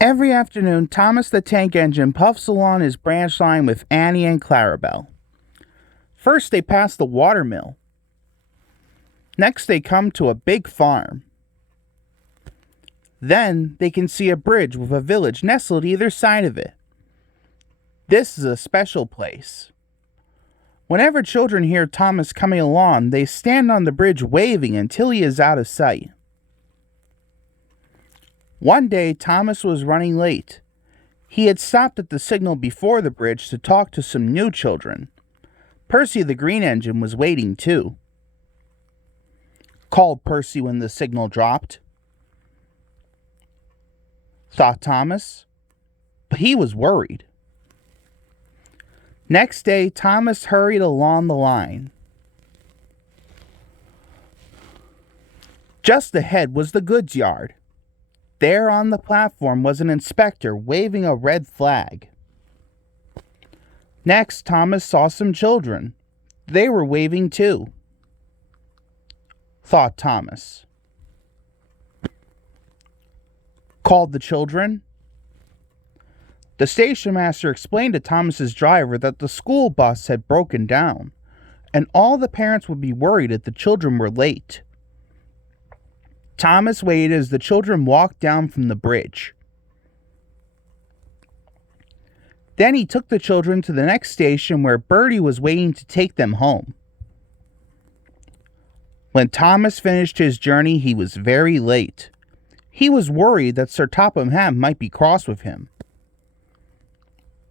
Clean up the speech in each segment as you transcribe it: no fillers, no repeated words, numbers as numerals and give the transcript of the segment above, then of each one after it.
Every afternoon, Thomas the Tank Engine puffs along his branch line with Annie and Clarabelle. First, they pass the watermill. Next, they come to a big farm. Then, they can see a bridge with a village nestled either side of it. This is a special place. Whenever children hear Thomas coming along, they stand on the bridge waving until he is out of sight. One day, Thomas was running late. He had stopped at the signal before the bridge to talk to some new children. Percy the Green Engine was waiting too. Called Percy when the signal dropped. Thought Thomas, but he was worried. Next day, Thomas hurried along the line. Just ahead was the goods yard. There on the platform was an inspector waving a red flag. Next, Thomas saw some children. They were waving too. Thought Thomas. Called the children. The station master explained to Thomas's driver that the school bus had broken down, and all the parents would be worried if the children were late. Thomas waited as the children walked down from the bridge. Then he took the children to the next station where Bertie was waiting to take them home. When Thomas finished his journey, he was very late. He was worried that Sir Topham Hatt might be cross with him.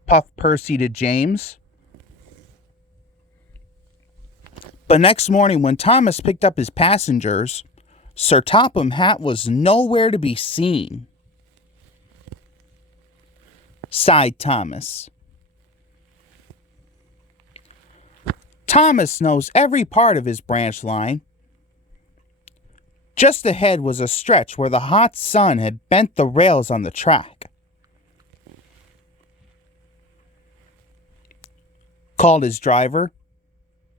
Puffed Percy to James. But next morning, when Thomas picked up his passengers, Sir Topham Hatt was nowhere to be seen. Sighed Thomas. Thomas knows every part of his branch line. Just ahead was a stretch where the hot sun had bent the rails on the track. Called his driver,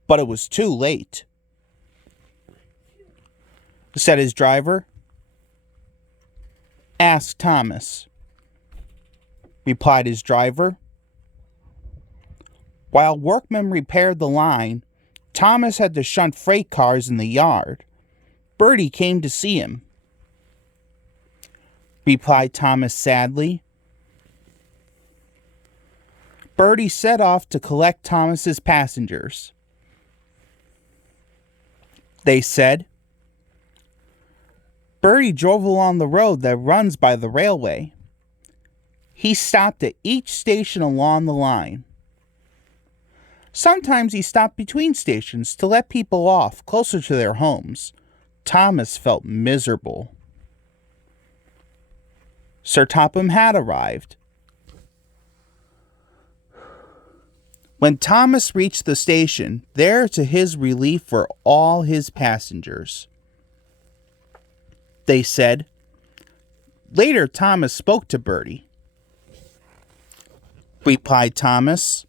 but it was too late. Said his driver. Ask Thomas. Replied his driver. While workmen repaired the line, Thomas had to shunt freight cars in the yard. Bertie came to see him. Replied Thomas sadly. Bertie set off to collect Thomas's passengers. They said. Bertie drove along the road that runs by the railway. He stopped at each station along the line. Sometimes he stopped between stations to let people off closer to their homes. Thomas felt miserable. Sir Topham Hatt arrived. When Thomas reached the station, there to his relief were all his passengers. They said. Later, Thomas spoke to Bertie. Replied Thomas.